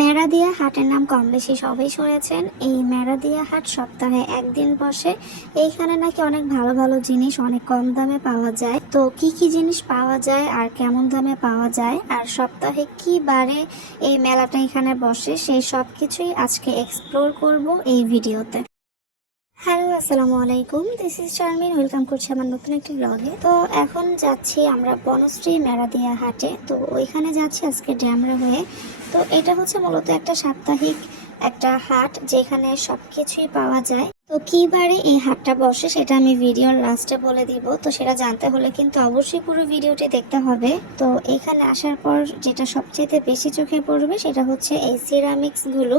মেরাদিয়া হাটের নাম কম বেশি সবাই শুনেছেন। এই মেরাদিয়া হাট সপ্তাহে একদিন বসে। এইখানে নাকি অনেক ভালো ভালো জিনিস অনেক কম দামে পাওয়া যায়। তো কি কি জিনিস পাওয়া যায় আর কেমন দামে পাওয়া যায় আর সপ্তাহে কি বারে এই মেলাটা এখানে বসে, সেই সব কিছুই আজকে এক্সপ্লোর করব এই ভিডিওতে। হ্যালো, আসসালামু আলাইকুম, দিস ইজ শারমিন। ওয়েলকাম করছি আমার নতুন একটি ব্লগে। তো এখন যাচ্ছি আমরা বনশ্রী মেরাদিয়া হাটে। তো ওইখানে যাচ্ছি আজকে ড্যামরা হয়ে। তো এটা হচ্ছে মূলত একটা সাপ্তাহিক একটা হাট যেখানে সব কিছুই পাওয়া যায়। তো কি বারে এই হাটটা বসে সেটা আমি ভিডিওর লাস্টে বলে দিব। তো সেটা জানতে হলে কিন্তু অবশ্যই পুরো ভিডিওটি দেখতে হবে। তো এখানে আসার পর যেটা সবচেয়ে বেশি চোখে পড়বে সেটা হচ্ছে এই সিরামিক্সগুলো।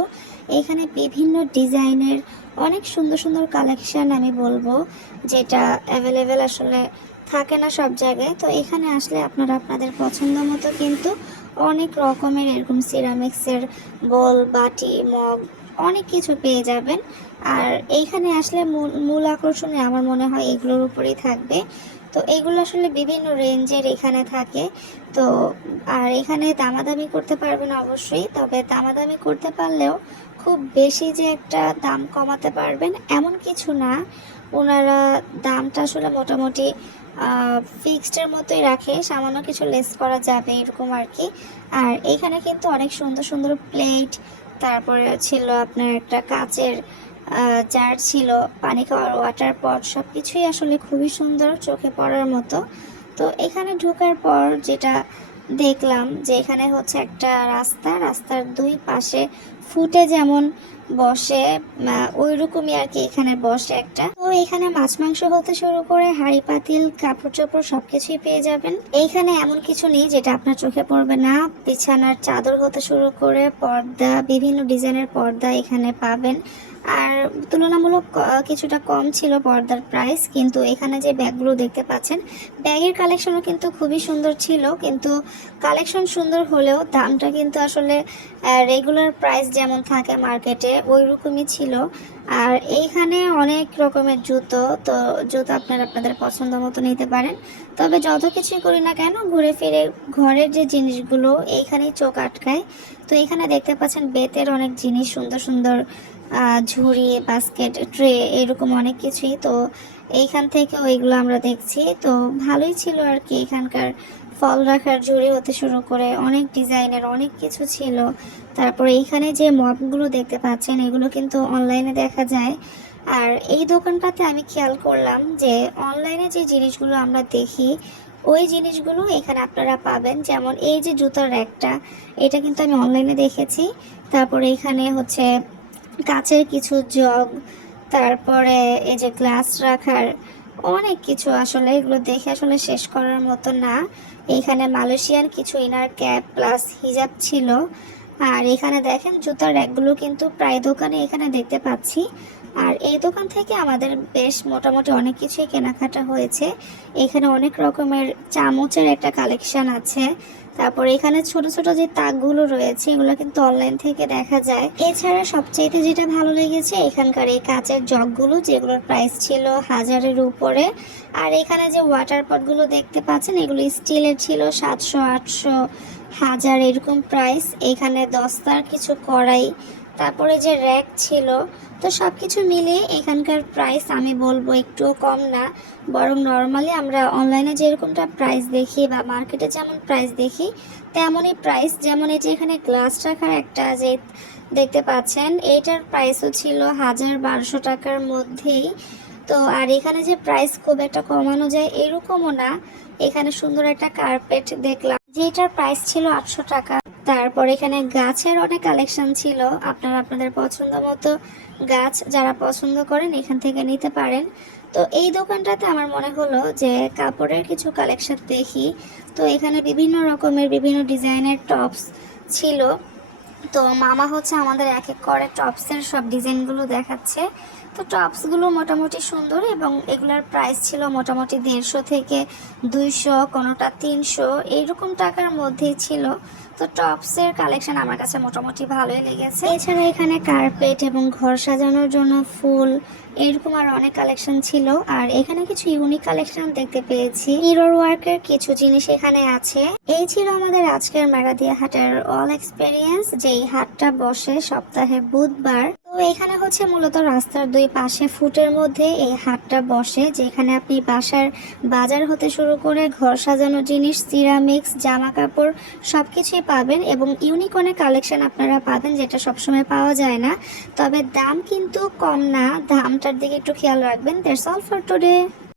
এখানে বিভিন্ন ডিজাইনের অনেক সুন্দর সুন্দর কালেকশন আমি বলবো, যেটা অ্যাভেলেবেল আসলে থাকে না সব জায়গায়। তো এখানে আসলে আপনারা আপনাদের পছন্দ মতো কিন্তু অনেক রকমের এরকম সিরামিক্সের বোল, বাটি, মগ অনেক কিছু পেয়ে যাবেন। আর এইখানে আসলে মূল আকর্ষণে আমার মনে হয় এগুলোর উপরেই থাকবে। তো এগুলো আসলে বিভিন্ন রেঞ্জের এখানে থাকে। তো আর এখানে দামাদামি করতে পারবেন অবশ্যই, তবে দামাদামি করতে পারলেও খুব বেশি যে একটা দাম কমাতে পারবেন এমন কিছু না। ওনারা দামটা আসলে মোটামুটি ফিক্সডের মতোই রাখে, সামান্য কিছু লেস করা যাবে এরকম আর কি। আর এখানে কিন্তু অনেক সুন্দর সুন্দর প্লেট, তারপরে ছিল আপনার একটা কাচের জার ছিল, পানি খাওয়ার ওয়াটার পট, সব কিছুই আসলে খুবই সুন্দর, চোখে পড়ার মতো। তো এখানে ঢোকার পর যেটা দেখলাম যে এখানে হচ্ছে একটা রাস্তার দুই পাশে ফুটে যেমন বসে ওই রকমই আর কি এখানে বসে একটা। তো এখানে মাছ মাংস হতে শুরু করে হাঁড়ি পাতিল, কাপড় চোপড় সবকিছুই পেয়ে যাবেন। এইখানে এমন কিছু নেই যেটা আপনার চোখে পড়বে না। বিছানার চাদর হতে শুরু করে পর্দা, বিভিন্ন ডিজাইনের পর্দা এখানে পাবেন। আর তুলনামূলক কিছুটা কম ছিল পর্দার প্রাইস, কিন্তু এখানে যে ব্যাগগুলো দেখতে পাচ্ছেন, ব্যাগের কালেকশনও কিন্তু খুবই সুন্দর ছিল। কিন্তু কালেকশন সুন্দর হলেও দামটা কিন্তু আসলে রেগুলার প্রাইস যেমন থাকে মার্কেটে ওই রকমই ছিল। আর এইখানে অনেক রকমের জুতো, তো জুতো আপনারা আপনাদের পছন্দ মতো নিতে পারেন। তবে যত কিছুই করি না কেন, ঘুরে ফিরে ঘরের যে জিনিসগুলো এইখানেই চোখ আটকায়। তো এখানে দেখতে পাচ্ছেন বেতের অনেক জিনিস, সুন্দর সুন্দর ঝুড়ি, বাস্কেট, ট্রে, এরকম অনেক কিছুই। তো এইখান থেকে ওইগুলো আমরা দেখছি। তো ভালোই ছিল আর কি। এখানকার ফল রাখার ঝুড়ি হতে শুরু করে অনেক ডিজাইনের অনেক কিছু ছিল। তারপরে এইখানে যে মপগুলো দেখতে পাচ্ছেন এগুলো কিন্তু অনলাইনে দেখা যায়। আর এই দোকানটাতে আমি খেয়াল করলাম যে অনলাইনে যে জিনিসগুলো আমরা দেখি ওই জিনিসগুলো এখানে আপনারা পাবেন। যেমন এই যে জুতার র্যাকটা, এটা কিন্তু আমি অনলাইনে দেখেছি। তারপরে এখানে হচ্ছে কাচের কিছু জগ, তারপরে এই যে গ্লাস রাখার অনেক কিছু, আসলে এগুলো দেখে আসলে শেষ করার মতো না। এখানে মালয়েশিয়ার কিছু ইনার ক্যাপ প্লাস হিজাব ছিল। আর এখানে দেখেন জুতার র্যাকগুলো কিন্তু প্রায় দোকানে এখানে দেখতে পাচ্ছি। আর এই দোকান থেকে আমাদের বেশ মোটামুটি অনেক কিছুই কেনাকাটা হয়েছে। এখানে অনেক রকমের চামচের একটা কালেকশন আছে। তারপর এখানে ছোট ছোট যে তাকগুলো রয়েছে এগুলো কিন্তু অনলাইন থেকে দেখা যায়। এছাড়া সবচাইতে যেটা ভালো লেগেছে এখানকার এই কাচের জগগুলো, যেগুলোর প্রাইস ছিল 1000-এর উপরে। আর এখানে যে ওয়াটার পটগুলো দেখতে পাচ্ছেন এগুলো স্টিলের ছিল, 700, 800, 1000 এরকম প্রাইস। এখানে দস্তার কিছু কড়াই, তারপরে যে র্যাক ছিল। তো সব কিছু মিলিয়ে এখানকার প্রাইস আমি বলবো একটুও কম না, বরং নর্মালি আমরা অনলাইনে যেরকমটা প্রাইস দেখি বা মার্কেটে যেমন প্রাইস দেখি তেমনই প্রাইস। যেমন এই যে এখানে গ্লাস রাখার একটা যে দেখতে পাচ্ছেন, এইটার প্রাইসও ছিল 1000-1200 টাকার মধ্যেই। তো আর এখানে যে প্রাইস খুব একটা কমানো যায় এরকমও না। এখানে সুন্দর একটা কার্পেট দেখলাম যেটার প্রাইস ছিল 800 টাকা। তারপর এখানে গাছের অনেক কালেকশন ছিল, আপনারা আপনাদের পছন্দ মতো গাছ যারা পছন্দ করেন এখান থেকে নিতে পারেন। তো এই দোকানটাতে আমার মনে হলো যে কাপড়ের কিছু কালেকশন দেখি। তো এখানে বিভিন্ন রকমের বিভিন্ন ডিজাইনের টপস ছিল। তো মামা হচ্ছে আমাদের এক এক করে টপসের সব ডিজাইনগুলো দেখাচ্ছে। তো টপসগুলো মোটামুটি সুন্দর এবং এগুলার প্রাইস ছিল মোটামুটি 150 থেকে 200, কোনোটা 300 এইরকম টাকার মধ্যেই ছিল। তো টপসের কালেকশন আমার কাছে মোটামুটি ভালোই লেগেছে। এছাড়া এখানে কার্পেট এবং ঘর সাজানোর জন্য ফুল এরকম আর অনেক কালেকশন ছিল। আর এখানে কিছু ইউনিক কালেকশন দেখতে পেয়েছি, মিরর ওয়ার্কের কিছু জিনিস এখানে আছে। এই ছিল আমাদের আজকের মেরাদিয়া হাটের অল এক্সপেরিয়েন্স, যেই হাটটা বসে সপ্তাহে বুধবার। তো এখানে হচ্ছে মূলত রাস্তার দুই পাশে ফুটের মধ্যে এই হাটটা বসে, যেখানে আপনি বাসার বাজার হতে শুরু করে ঘর সাজানোর জিনিস, সিরামিক্স, জামা কাপড় সবকিছুই পাবেন এবং ইউনিক অনেক কালেকশন আপনারা পাবেন, যেটা সবসময় পাওয়া যায় না। তবে দাম কিন্তু কম না, দামটার দিকে একটু খেয়াল রাখবেন। That's all for today.